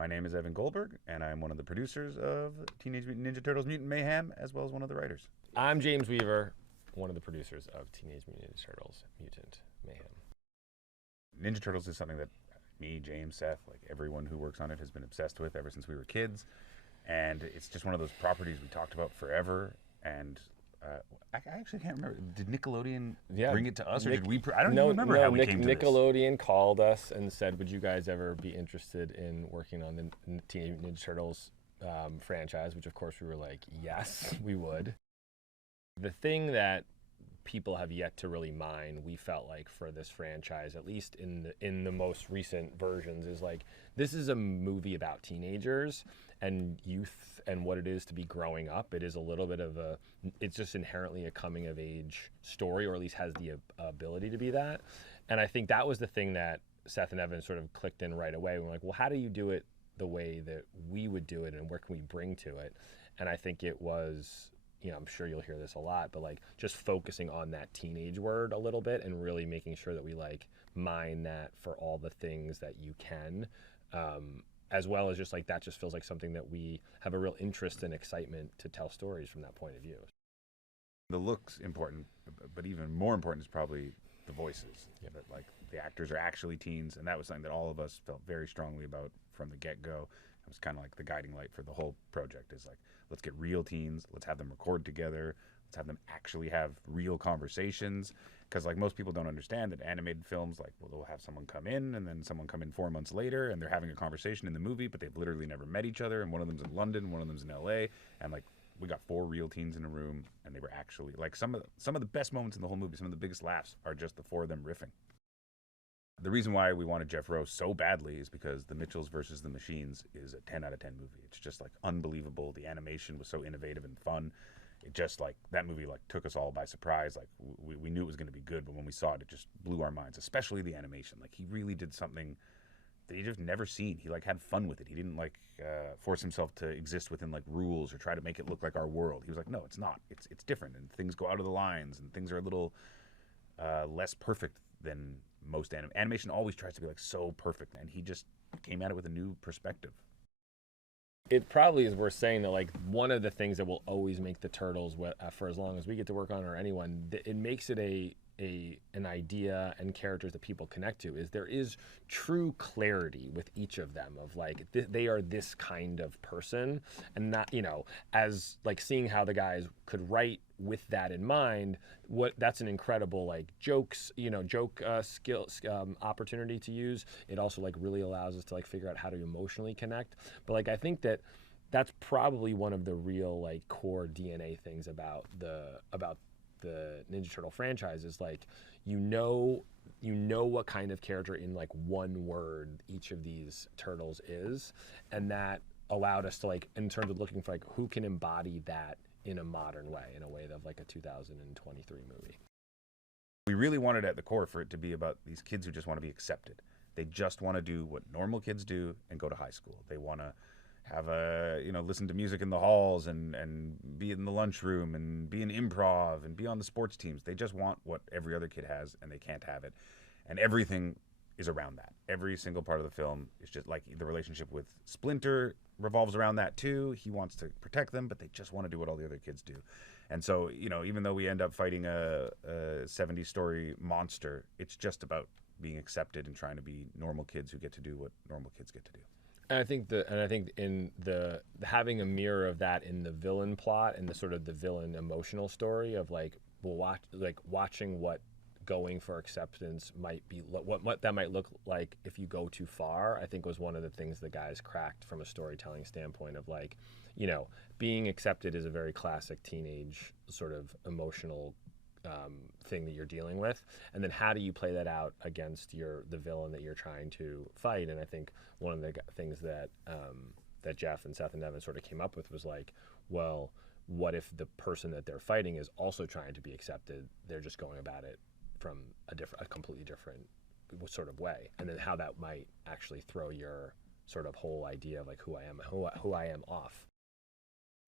My name is Evan Goldberg, and I'm one of the producers of Teenage Mutant Ninja Turtles Mutant Mayhem, as well as one of the writers. I'm James Weaver, one of the producers of Teenage Mutant Ninja Turtles Mutant Mayhem. Ninja Turtles is something that me, James, Seth, like everyone who works on it has been obsessed with ever since we were kids. And it's just one of those properties we talked about forever. And I actually can't remember. Did Nickelodeon bring it to us, or did we? I don't even remember how we came to this. Nickelodeon called us and said, "Would you guys ever be interested in working on the Teenage Mutant Ninja Turtles franchise?" Which, of course, we were like, "Yes, we would." The thing that people have yet to really mine, we felt like, for this franchise, at least in the most recent versions, is like, this is a movie about teenagers and youth and what it is to be growing up. It is a little bit of it's just inherently a coming of age story, or at least has the ability to be that. And I think that was the thing that Seth and Evan sort of clicked in right away. We're like, well, how do you do it the way that we would do it, and what can we bring to it? And I think it was, I'm sure you'll hear this a lot, but like just focusing on that teenage word a little bit and really making sure that we like mine that for all the things that you can, as well as just like that just feels like something that we have a real interest and excitement to tell stories from that point of view. The look's important, but even more important is probably the voices. Yeah. That like the actors are actually teens, and that was something that all of us felt very strongly about from the get-go. It was kind of like the guiding light for the whole project, is like, let's get real teens, let's have them record together, let's have them actually have real conversations. Because like most people don't understand that animated films, like, well, they'll have someone come in and then someone come in 4 months later and they're having a conversation in the movie, but they've literally never met each other, and one of them's in London, one of them's in LA, and like we got 4 real teens in a room, and they were actually like some of the best moments in the whole movie, some of the biggest laughs are just the 4 of them riffing. The reason why we wanted Jeff Rowe so badly is because The Mitchells versus the Machines is a 10 out of 10 movie. It's just like unbelievable. The animation was so innovative and fun. It just like, that movie like took us all by surprise. Like we knew it was going to be good, but when we saw it, it just blew our minds, especially the animation. Like he really did something that you just never seen. He like had fun with it. He didn't like force himself to exist within like rules or try to make it look like our world. He was like, no, it's not. It's different, and things go out of the lines, and things are a little less perfect than most animation. Always tries to be like so perfect, and he just came at it with a new perspective. It probably is worth saying that like one of the things that will always make the Turtles, for as long as we get to work on, or anyone, it makes it an idea and characters that people connect to, is there is true clarity with each of them of like they are this kind of person, and not, as like seeing how the guys could write with that in mind. That's an incredible like joke skill opportunity to use. It also like really allows us to like figure out how to emotionally connect. But like I think that's probably one of the real like core DNA things about the Ninja Turtle franchise, is like you know what kind of character in like one word each of these turtles is, and that allowed us to like, in terms of looking for like who can embody that in a modern way, in a way of like a 2023 movie. We really wanted at the core for it to be about these kids who just want to be accepted. They just want to do what normal kids do and go to high school. They want to have listen to music in the halls and be in the lunchroom and be in improv and be on the sports teams. They just want what every other kid has, and they can't have it. And everything is around that. Every single part of the film is just like the relationship with Splinter revolves around that too. He wants to protect them, but they just want to do what all the other kids do. And so, even though we end up fighting a 70-story monster, it's just about being accepted and trying to be normal kids who get to do what normal kids get to do. And I think in the having a mirror of that in the villain plot and the sort of the villain emotional story of like, watching what going for acceptance might be, what that might look like if you go too far, I think was one of the things the guys cracked from a storytelling standpoint of like, being accepted is a very classic teenage sort of emotional thing that you're dealing with, and then how do you play that out against the villain that you're trying to fight. And I think one of the things that that Jeff and Seth and Evan sort of came up with was like, well, what if the person that they're fighting is also trying to be accepted? They're just going about it from a completely different sort of way, and then how that might actually throw your sort of whole idea of like who I am off.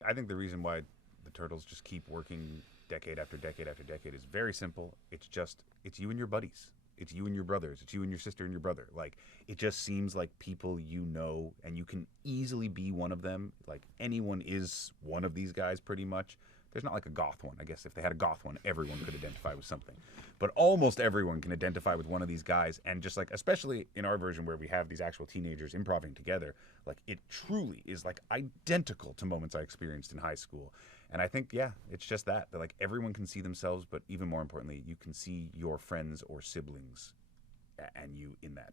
I think the reason why the Turtles just keep working decade after decade after decade is very simple. It's you and your buddies. it's you and your brothers, it's you and your sister and your brother. Like, it just seems like people you know, and you can easily be one of them. Like, anyone is one of these guys pretty much. There's not like a goth one. I guess if they had a goth one, everyone could identify with something. But almost everyone can identify with one of these guys. And just like, especially in our version where we have these actual teenagers improvising together, like, it truly is like identical to moments I experienced in high school. And I think, yeah, it's just that like everyone can see themselves, but even more importantly, you can see your friends or siblings and you in that.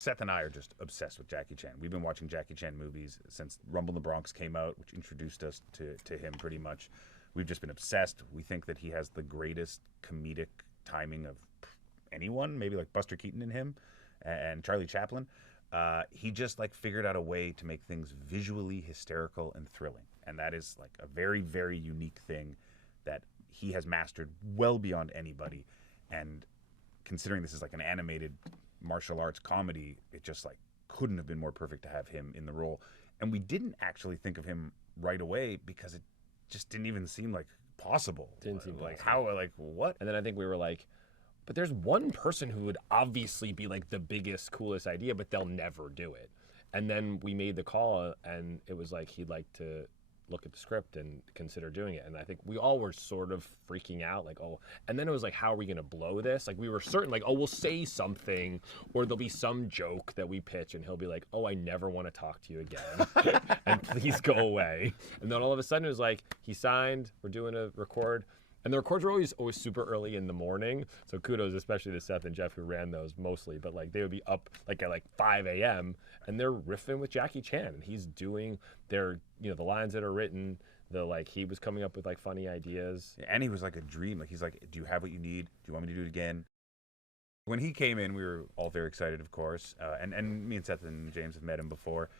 Seth and I are just obsessed with Jackie Chan. We've been watching Jackie Chan movies since Rumble in the Bronx came out, which introduced us to him pretty much. We've just been obsessed. We think that he has the greatest comedic timing of anyone, maybe like Buster Keaton in him and Charlie Chaplin. He just like figured out a way to make things visually hysterical and thrilling. And that is like a very, very unique thing that he has mastered well beyond anybody. And considering this is like an animated martial arts comedy, it just like couldn't have been more perfect to have him in the role. And we didn't actually think of him right away because it just didn't even seem like possible. Didn't seem like possible. how, like what? And then I think we were like, but there's one person who would obviously be like the biggest, coolest idea, but they'll never do it. And then we made the call, and it was like he'd like to look at the script and consider doing it. And I think we all were sort of freaking out, like, oh, and then it was like, how are we going to blow this? Like, we were certain, like, oh, we'll say something, or there'll be some joke that we pitch, and he'll be like, oh, I never want to talk to you again, and please go away. And then all of a sudden it was like, he signed, we're doing a record. And the records were always super early in the morning. So kudos, especially to Seth and Jeff, who ran those mostly. But like they would be up like at like 5 a.m. and they're riffing with Jackie Chan. And he's doing their, the lines that are written. He was coming up with like funny ideas. And he was like a dream. Like, he's like, do you have what you need? Do you want me to do it again? When he came in, we were all very excited, of course. And me and Seth and James have met him before.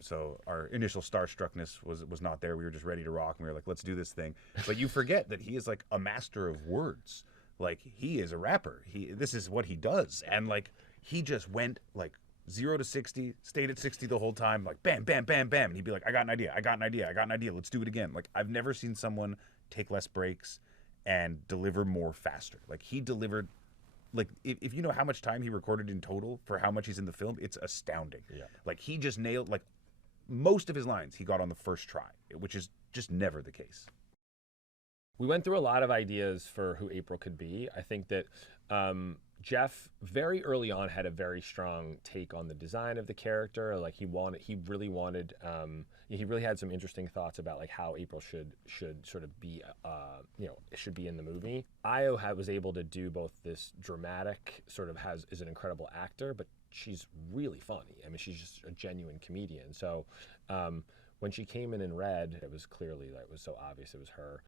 So our initial starstruckness was not there. We were just ready to rock, and we were like, let's do this thing. But you forget that he is like a master of words. Like, he is a rapper. This is what he does. And like, he just went like 0 to 60, stayed at 60 the whole time, like bam, bam, bam, bam. And he'd be like, I got an idea. Let's do it again. Like, I've never seen someone take less breaks and deliver more faster. Like, he delivered. Like, if you know how much time he recorded in total for how much he's in the film, it's astounding. Yeah. Like, he just nailed, like, most of his lines he got on the first try, which is just never the case. We went through a lot of ideas for who April could be. I think that Jeff very early on had a very strong take on the design of the character. Like, he really had some interesting thoughts about like how April should sort of be, should be in the movie. Io was able to do both this dramatic is an incredible actor, but she's really funny. I mean, she's just a genuine comedian. So when she came in Red, it was clearly, like, it was so obvious it was her.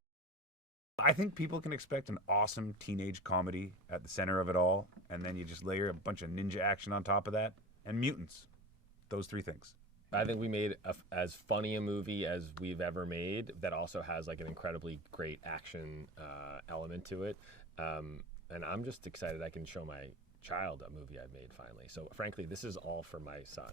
I think people can expect an awesome teenage comedy at the center of it all, and then you just layer a bunch of ninja action on top of that, and mutants. Those three things. I think we made as funny a movie as we've ever made that also has like an incredibly great action element to it. And I'm just excited I can show my child a movie I've made finally. So frankly, this is all for my son.